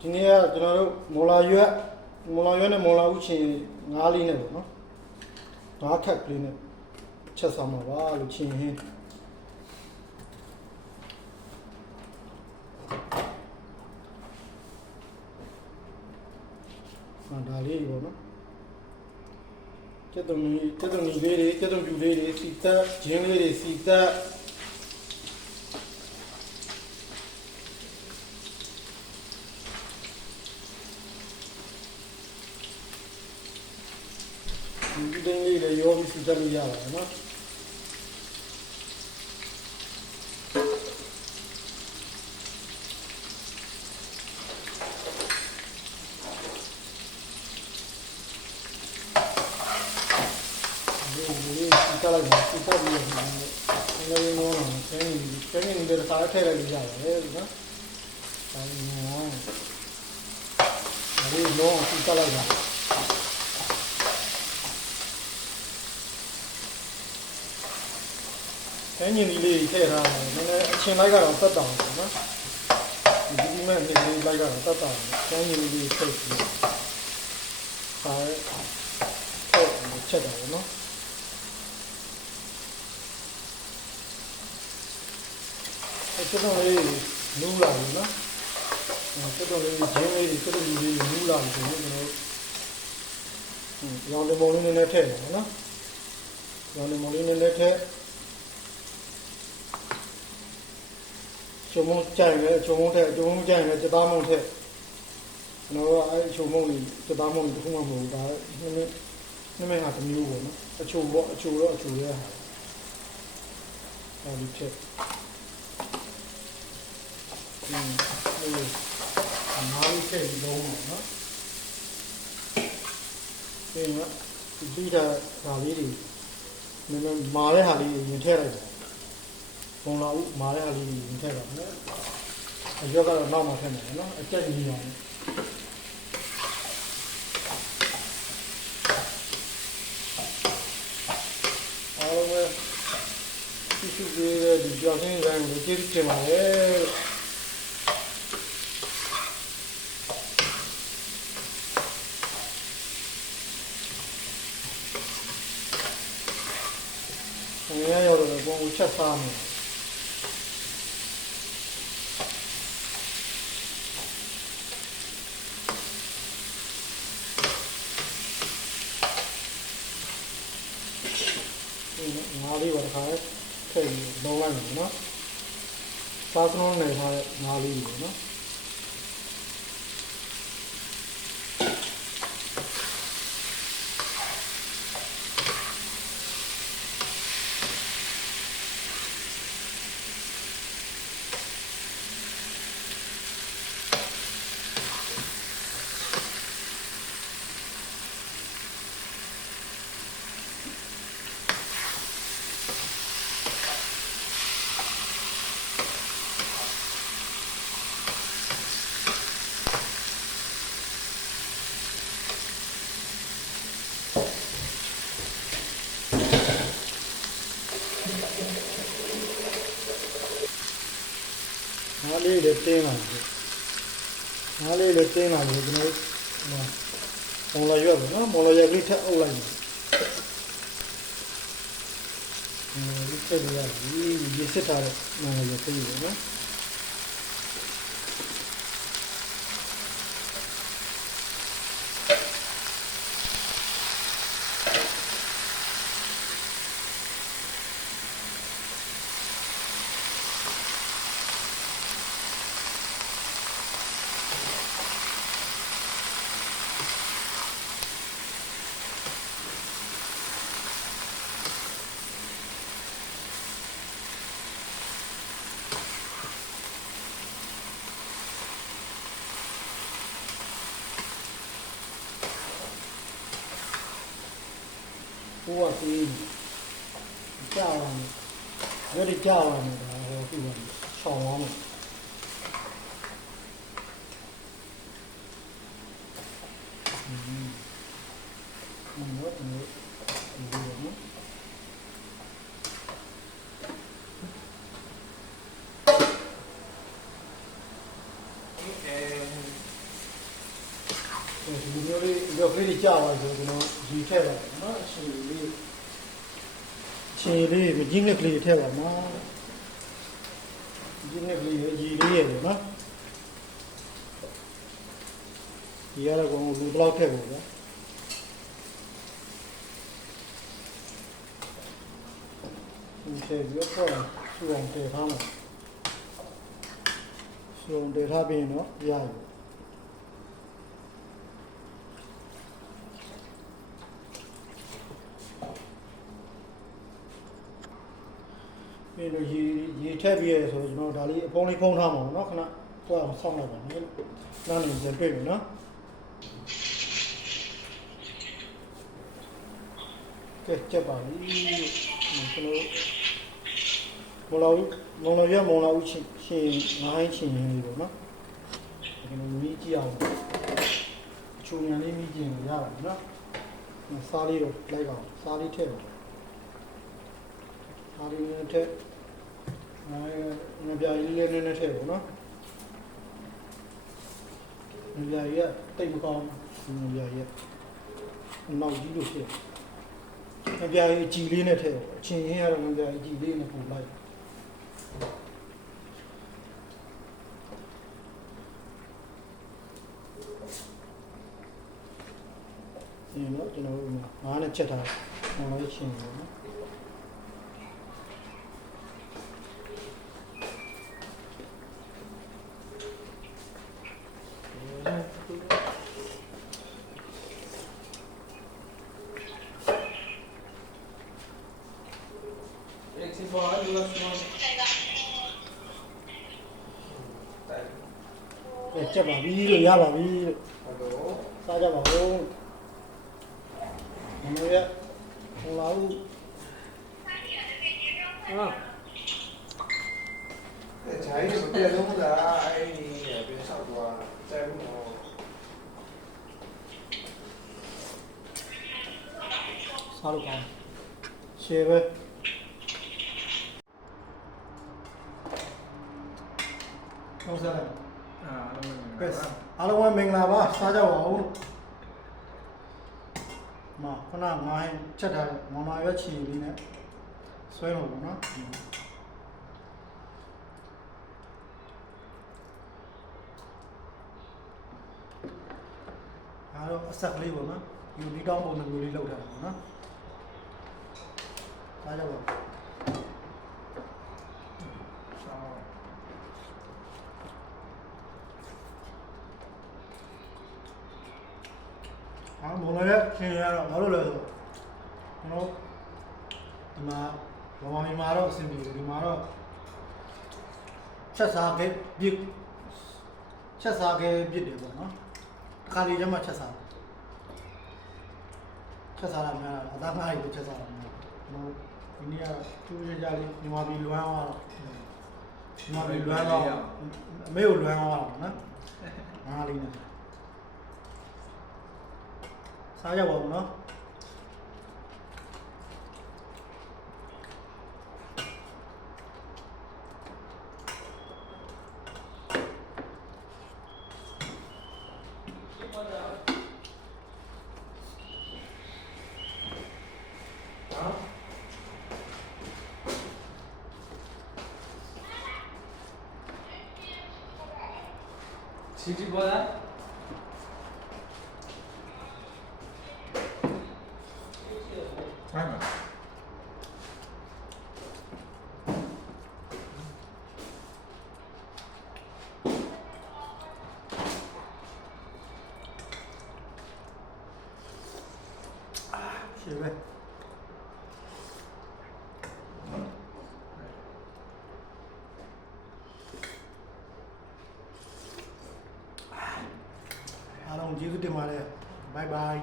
ဒီနေ့ကကျွန်တော်တို့မော်လာရွက်နဲ့မော်လာဥချင်းငါးလေးနဲ့ပေါ့နော်ငါးခက်ကလေးနဲ့ချက်ဆောင်ပါပါလို့ချင်းဟင်းဒါလေးပေါ့နော်ကျက်တုံလေးကျက်တုံပြူလေးတွေစီတက်ဂျင်းလေးတွေစီတက်ဒီတင်းလေးလည်းရောပြီးစီတက်လို့ရပါတယ်နော်တက်လိုက်ပါစီတက်ပြီးတော့ငါလေးမောင်းတော့ဆင်းနေတဲ့စားထည့်လိုက်လို့ရတယ်ဒီနော်အဲဒီနော်ဒီလောစီတက်လိုက်ပါဆင်းရင်ဒီလေးထည့်ထားတယ်နည်းနည်းအချင်းလိုက်ကတော့တက်တောင်ပေါ့နော်ဒီမဲ့နေလေးလိုက်ကတော့တက်တောင်ဆင်းရင်ဒီလေးထည့်ပြီးစားချက်တယ်နော်ကျတော့လေးနူးလာပြီနော်ကျတော့လေးဂျင်းလေးကျတော့လေးနူးလာပြီဆိုတော့ကျွန်တော်ရောင်လီမုန်လေးနည်းနည်းထည့်တယ်နော်ရောင်လီမုန်လေးနည်းနည်းထည့်ချုံမုံကြိုင်လဲချုံမုံထည့်ချုံမုံကြိုင်လဲစသားမုံထည့်ကျွန်တော်ကအဲချုံမုံလေးစသားမုံတစ်ခုမှမဟုတ်ဘူးဒါနည်းနည်းဟာတစ်မျိုးပေါ့နော်အချိုတော့အချိုရဲ့ဟာအဲဒီထည့်ငါးလေးထည့်ပြီးလုံးပါနော်ဒီကဒီဒါလေးတွေနည်းနည်းမာတဲ့ဟာလေးရင်ထည့်လိုက်တယ်ပုံလာဦးမာတဲ့ဟာလေးရင်ထည့်တော့နော်အရွက်ကတော့နောက်မှထည့်မယ်နော်အကျက်ကြီးအောင်အော်ဝဲဒီဒီကြောင်းစင်းကန်ကိုကြည့်ချင်ပါလေငါရောက်တော့ဘုံကိုချက်စားမယ်ငါးလေးပါတခါထည့်ပြီးလုံးလိုက်မယ်နော်စားစလုံးနေထားတဲ့ငါးလေးတွေနော်ငါးလေးလည်းတင်းလာတယ်ငါးလေးလည်းတင်းလာတယ်ကျွန်တော်မော်လာရွက်ပေါ့နော်မော်လာရွက်ကလေးထပ်အုပ်လိုက်တယ်ဒီထည့်ရပြီဒီစစ်ထားတဲ့မော်လာရွက်ကလေးပေါ့နော်ဟိုကဒီကြောက်ရတယ်ဒီကြောက်ရတယ်ဟိုပြီးတော့ဆောင်းသွားမယ် ရောက်ကလေးတွေကြာသွားဆိုကျွန်တော်ရေထည့်ပါနော်အရှင်လေးမကြီးငှက်ကလေးထည့်ပါနော်ကြီးငှက်ကလေးရေလေးရယ်နော်ဒီရတော့လူဘလောက်ထည့်ဖို့ဗျာဒီထည့်ပြီးတော့ဆူအောင်တည်ထားမှာဆူအောင်တည်ထားပြီးနော်ရပြီရေထည့်ပြီးရဆိုကျွန်တော်ဒါလေးအဖုံးလေးဖုံးထားမှာပေါ့နော်ခဏတော့အောင်ဆောင်းလိုက်ပါမယ်နားနေပြန်တွေ့ပြီနော်ကဲကြက်ပါပြီကျွန်တော်မုံလာဦးရှင်ငိုင်းချင်းရင်းလေးပေါ့နော်ကျွန်တော်မြည်ကြည့်အောင်ချုံညာလေးမြည်ကြည့်ရတာနော်စားလေးတော့လိုက်အောင်စားလေးထည့်ပါစားလေးနဲ့ထည့်ငါပြားလေးလေးနဲ့ထည့်ပေါ့နော်ငါပြားရတိတ်မကောင်းငါပြားရနောက်ကြီးလို့ရှိတယ်ငါပြားကြီးအကြည်လေးနဲ့ထည့်ပေါ့အချင်းရင်းကတော့ငါပြားအကြည်လေးနဲ့ပုံလိုက်ဒီတော့ကျွန်တော်တို့ငါးနဲ့ချက်ထားငါးလေးချင်းပေါ့နော်ကြက်ပါပြီလို့ရပါပြီလို့စားကြပါဦးမမေရဟိုလာဦးဂျာကြီးမပြတ်လုံးလားအဲ့ဒီပြန်ဆောက်သွားတဲဘူးမောစားလို့ကောင်းရှယ်ပဲဟုတ်စားလိုက်အားလုံးမင်္ဂလာပါစားကြပါဦးခဏငိုင်းချက်ထားတယ်မောင်မရွက်ချီလေးနဲ့ဆွဲလို့ပေါ့နော်အားတော့အဆက်ကလေးပေါ့နော်ယူနီတောင်းပုံမျိုးလေးလောက်ထားတယ်ပေါ့နော်စားကြပါမော်လာရခင်ရတော့ဘာလို့လဲဆိုကျွန်တော်ဒီမှာဘာမှမတော့အဆင်ပြေဘူးဒီမှာတော့ချက်စားခဲ့ပြစ်တယ်ပေါ့နော်ခါလေးကျမှချက်စားတာများအသားငါးရီချက်စားတာများကျွန်တော်ဒီနေ့ကကျူးရကြလေးညီမပြည်လွမ်းသွားတော့ညီမပြည်လွမ်းတော့အမေကိုလွမ်းသွားတော့နော်ငါးလေးနဲ့စားကြပါဦးနော်စီတီပေါ်လာထိုင်ပါရှယ်ပဲအားလုံးကျေးဇူးတင်ပါတယ်ဘိုင်ဘိုင်